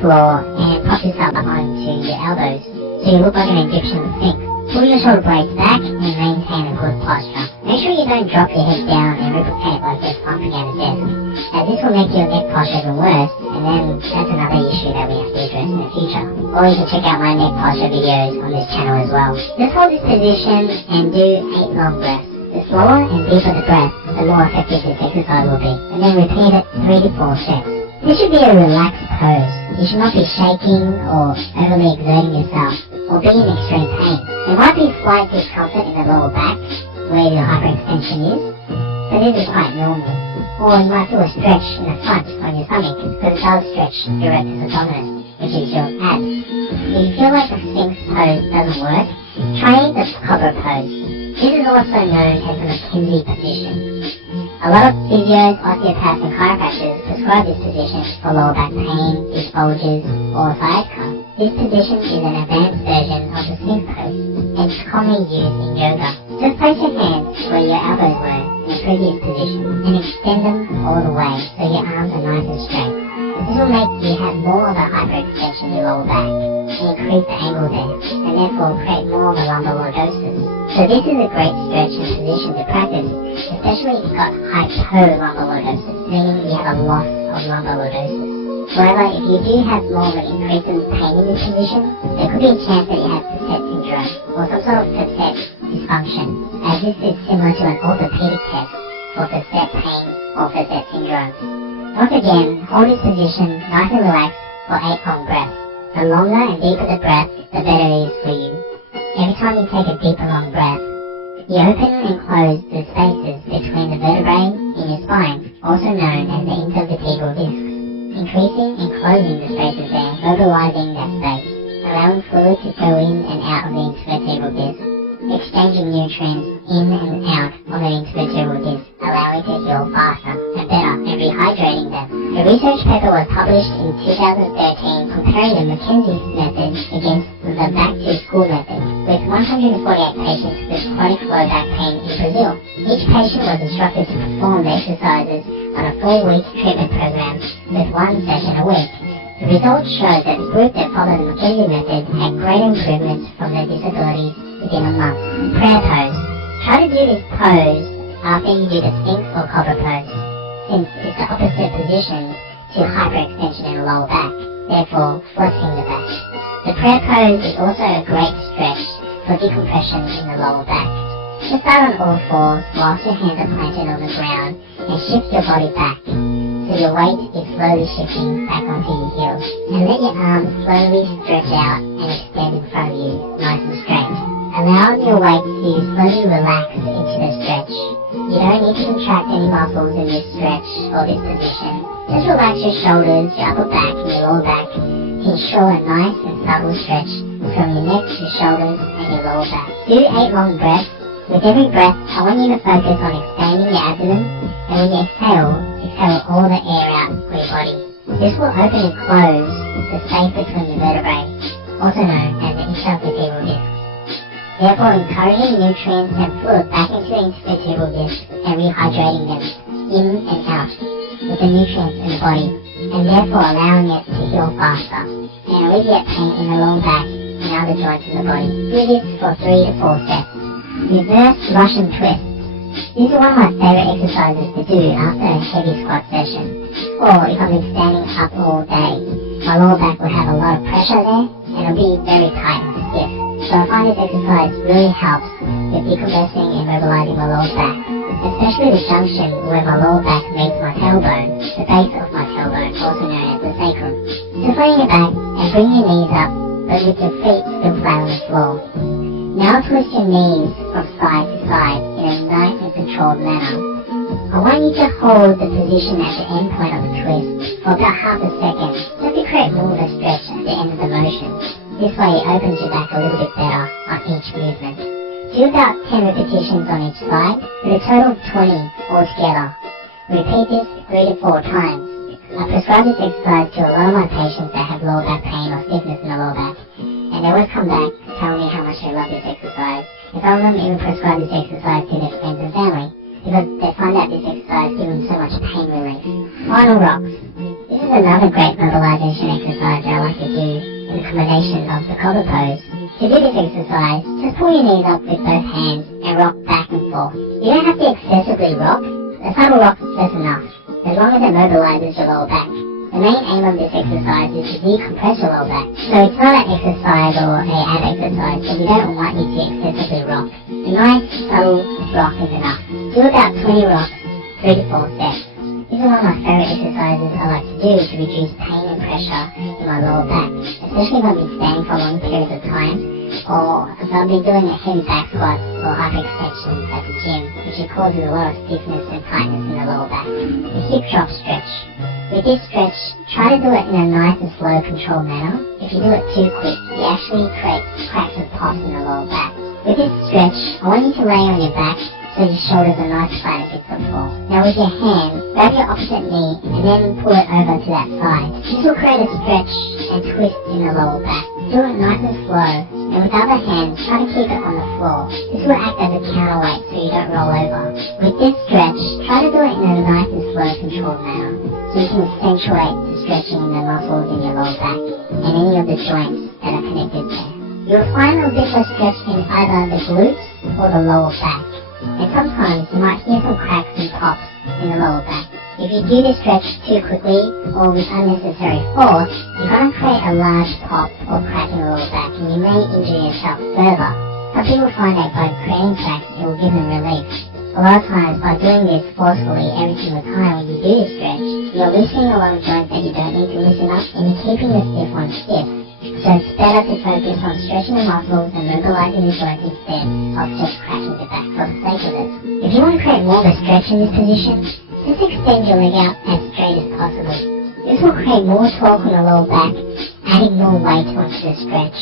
floor and prop yourself up onto your elbows so you look like an Egyptian sphinx. Pull your shoulder blades back and maintain a good posture. Make sure you don't drop your head down and rip a tape like you're slumping at a desk, as this will make your neck posture even worse, and then that's another issue that we have to address in the future. Or you can check out my neck posture videos on this channel as well. Just hold this position and do 8 long breaths. The slower and deeper the breath, the more effective this exercise will be. And then repeat it 3 to 4 sets. This should be a relaxed pose. You should not be shaking or overly exerting yourself or be in extreme pain. There might be slight discomfort in the lower back where your hyperextension is, but this is quite normal. Or you might feel a stretch in the front on your stomach because it does stretch your rectus abdominis, which is your abs. If you feel like the Sphinx pose doesn't work, try the cobra pose. This is also known as the McKenzie position. A lot of physios, osteopaths and chiropractors prescribe this position for lower back pain, disc bulges or sciatica. This position is an advanced version of the Sphinx pose and it's commonly used in yoga. Just place your hands where your elbows were in the previous position and extend them all the way so your arms are nice and straight. This will make you have more of a hyperextension in your lower back and increase the angle there, and therefore create more of a lumbar lordosis. So this is a great stretch and position to practice, especially if you've got hypo-lumbar lordosis, meaning you have a loss of lumbar lordosis. However, if you do have more of an increase in pain in this position, there could be a chance that you have facet syndrome or some sort of facet dysfunction, as this is similar to an orthopedic test for facet pain or facet syndrome. Once again, hold this position nice and relaxed for 8 long breaths. The longer and deeper the breath, the better it is for you. Every time you take a deeper long breath, you open and close the spaces between the vertebrae in your spine, also known as the intervertebral disc, increasing and closing the spaces there, mobilizing that space, allowing fluid to go in and out of the intervertebral disc, exchanging nutrients in and out of the intervertebral disc, allowing it to heal faster and better, and rehydrating them. A research paper was published in 2013 comparing the McKenzie method against the Back to School method with 148 patients with chronic low back pain in Brazil. Each patient was instructed to perform the exercises on a 4-week treatment program with 1 session a week. The results showed that the group that followed the McKenzie method had greater improvements from their disabilities within a month. Prayer pose. Try to do this pose after you do the Sphinx or Cobra pose, since it's the opposite position to hyperextension in the lower back, therefore flexing the back. The prayer pose is also a great stretch for decompression in the lower back. Just start on all fours whilst your hands are planted on the ground and shift your body back, so your weight is slowly shifting back onto your heels. And let your arms slowly stretch out and extend in front of you, nice and straight. Allow your weight to slowly relax into the stretch. You don't need to contract any muscles in this stretch or this position. Just relax your shoulders, your upper back and your lower back to ensure a nice and subtle stretch from your neck to your shoulders and your lower back. Do 8 long breaths. With every breath, I want you to focus on expanding your abdomen, and when you exhale all the air out of your body. This will open and close the space between your vertebrae, also known as the intervertebral disc, therefore encouraging nutrients and fluid back into the intervertebral disc and rehydrating them in and out with the nutrients in the body, and therefore allowing it to heal faster and alleviate pain in the lower back and other joints in the body. Do this for 3 to 4 sets. Reverse Russian twist. This is one of my favorite exercises to do after a heavy squat session, or if I've been standing up all day. My lower back will have a lot of pressure there and it'll be very tight and stiff. So I find this exercise really helps with decompressing and mobilizing my lower back, especially the junction where my lower back meets my tailbone, the base of my tailbone, also known as the sacrum. Just lay your back and bring your knees up, but with your feet still flat on the floor. Now twist your knees from side to side in a nice and controlled manner. I want you to hold the position at the end point of the twist for about half a second, just to create more of a stretch at the end of the motion. This way it opens your back a little bit better on each movement. Do about 10 repetitions on each side, with a total of 20 altogether. Repeat this 3 to 4 times. I prescribe this exercise to a lot of my patients that have lower back pain or stiffness in the lower back, and they always come back telling me how much they love this exercise. And some of them even prescribe this exercise to their friends and family, because they find out this exercise gives them so much pain relief. Final rocks. This is another great mobilization exercise that combination of the cobra pose. To do this exercise, just pull your knees up with both hands and rock back and forth. You don't have to excessively rock. A subtle rock is just enough, as long as it mobilizes your lower back. The main aim of this exercise is to decompress your lower back. So it's not an exercise or an ab exercise, so we don't want you to excessively rock. A nice, subtle rock is enough. Do about 20 rocks, 3 to 4 sets. This is one of my favorite exercises I like to do to reduce pain and pressure in my lower back, especially if I've been standing for long periods of time, or if I've been doing a heavy back squats or hyperextensions at the gym, which causes a lot of stiffness and tightness in the lower back. The hip drop stretch. With this stretch, try to do it in a nice and slow, controlled manner. If you do it too quick, you actually create cracks and pops in the lower back. With this stretch, I want you to lay on your back so your shoulders are nice flat against the floor. Now with your hand, grab your opposite knee and then pull it over to that side. This will create a stretch and twist in the lower back. Do it nice and slow, and with the other hand, try to keep it on the floor. This will act as a counterweight so you don't roll over. With this stretch, try to do it in a nice and slow, controlled manner, so you can accentuate the stretching in the muscles in your lower back and any of the joints that are connected there. You'll find a bit of stretch in either the glutes or the lower back, and sometimes you might hear some cracks and pops in the lower back. If you do this stretch too quickly or with unnecessary force, you're going to create a large pop or crack in the lower back and you may injure yourself further. Some people find that by creating cracks, it will give them relief. A lot of times, by doing this forcefully every single time when you do this stretch, you're loosening a lot of joints that you don't need to loosen up and you're keeping the stiff ones stiff. So it's better to focus on stretching the muscles and mobilizing the joints instead of just cracking the back for the sake of it. If you want to create more of a stretch in this position, just extend your leg out as straight as possible. This will create more torque on the lower back, adding more weight onto the stretch.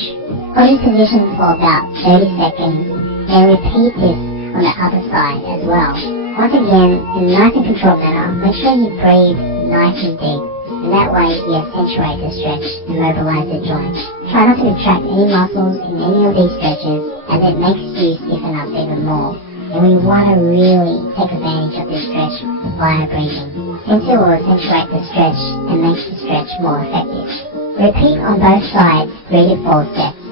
Hold this position for about 30 seconds, and repeat this on the other side as well. Once again, in a nice and controlled manner, make sure you breathe nice and deep, and that way you accentuate the stretch and mobilize the joint. Try not to contract any muscles in any of these stretches, as it makes you stiffen up even more. And we want to really take advantage of this stretch via breathing, since it will accentuate the stretch and make the stretch more effective. Repeat on both sides 3 to 4 sets.